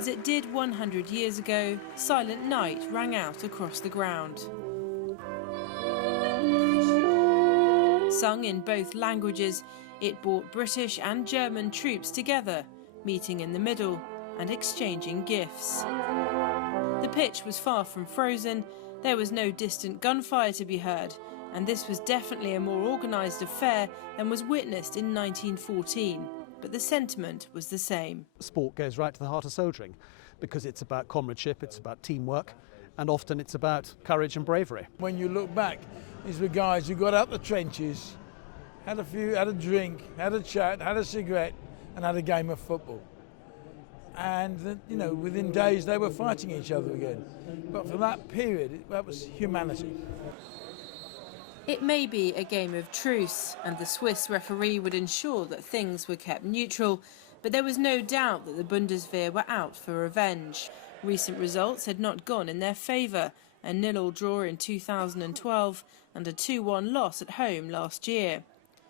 As it did 100 years ago, Silent Night rang out across the ground. Sung in both languages, it brought British and German troops together, meeting in the middle and exchanging gifts. The pitch was far from frozen, there was no distant gunfire to be heard, and this was definitely a more organised affair than was witnessed in 1914. But the sentiment was the same. Sport goes right to the heart of soldiering because it's about comradeship, it's about teamwork, and often it's about courage and bravery. When you look back, these were guys who got out the trenches, had a drink, had a chat, had a cigarette, and had a game of football. And you know, within days they were fighting each other again. But for that period, that was humanity. It may be a game of truce, and the Swiss referee would ensure that things were kept neutral, but there was no doubt that the Bundeswehr were out for revenge. Recent results had not gone in their favour, a 0-0 draw in 2012 and a 2-1 loss at home last year.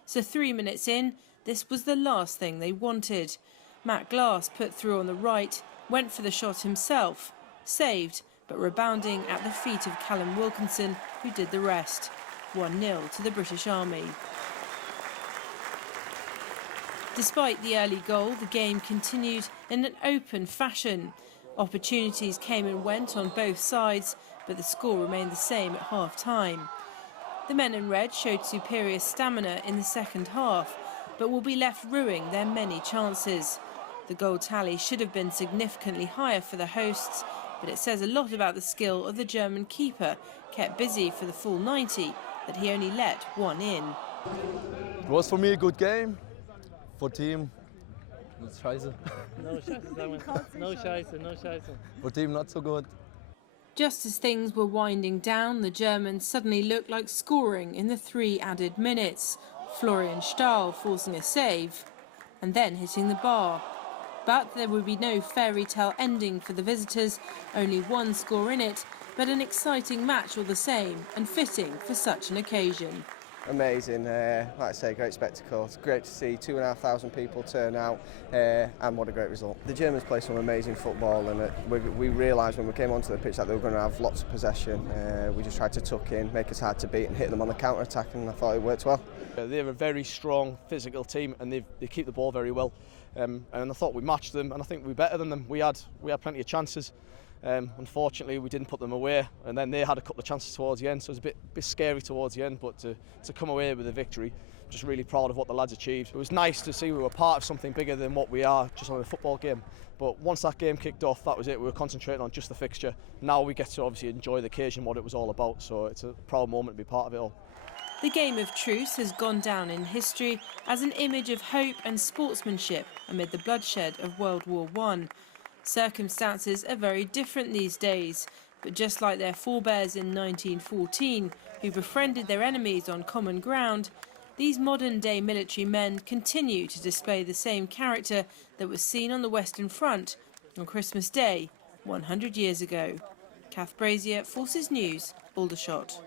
So 3 minutes in, this was the last thing they wanted. Matt Glass put through on the right, went for the shot himself, saved, but rebounding at the feet of Callum Wilkinson, who did the rest. 1-0 to the British Army. Despite the early goal, the game continued in an open fashion. Opportunities came and went on both sides, but the score remained the same at half-time. The men in red showed superior stamina in the second half, but will be left ruining their many chances. The goal tally should have been significantly higher for the hosts, but it says a lot about the skill of the German keeper, kept busy for the full 90, that he only let one in. It was for me a good game. For team, it's scheiße. No scheiße, sagen wir. No scheiße, no scheiße. For team, not so good. Just as things were winding down, the Germans suddenly looked like scoring in the 3 added minutes. Florian Stahl forcing a save and then hitting the bar. But there would be no fairy tale ending for the visitors, only one score in it, but an exciting match all the same and fitting for such an occasion. Amazing, like I say, great spectacle. It's great to see 2,500 people turn out, and what a great result. The Germans play some amazing football, and we realised when we came onto the pitch that they were going to have lots of possession. We just tried to tuck in, make us hard to beat and hit them on the counter-attack, and I thought it worked well. They're a very strong physical team, and they keep the ball very well. And I thought we matched them, and I think we're better than them. We had plenty of chances. Unfortunately, we didn't put them away, and then they had a couple of chances towards the end, so it was a bit scary towards the end, but to come away with a victory, just really proud of what the lads achieved. It was nice to see we were part of something bigger than what we are, just on a football game. But once that game kicked off, that was it. We were concentrating on just the fixture. Now we get to obviously enjoy the occasion, what it was all about, so it's a proud moment to be part of it all. The game of truce has gone down in history as an image of hope and sportsmanship amid the bloodshed of World War I. Circumstances are very different these days, but just like their forebears in 1914, who befriended their enemies on common ground, these modern-day military men continue to display the same character that was seen on the Western Front on Christmas Day 100 years ago. Kath Brazier, Forces News, Aldershot.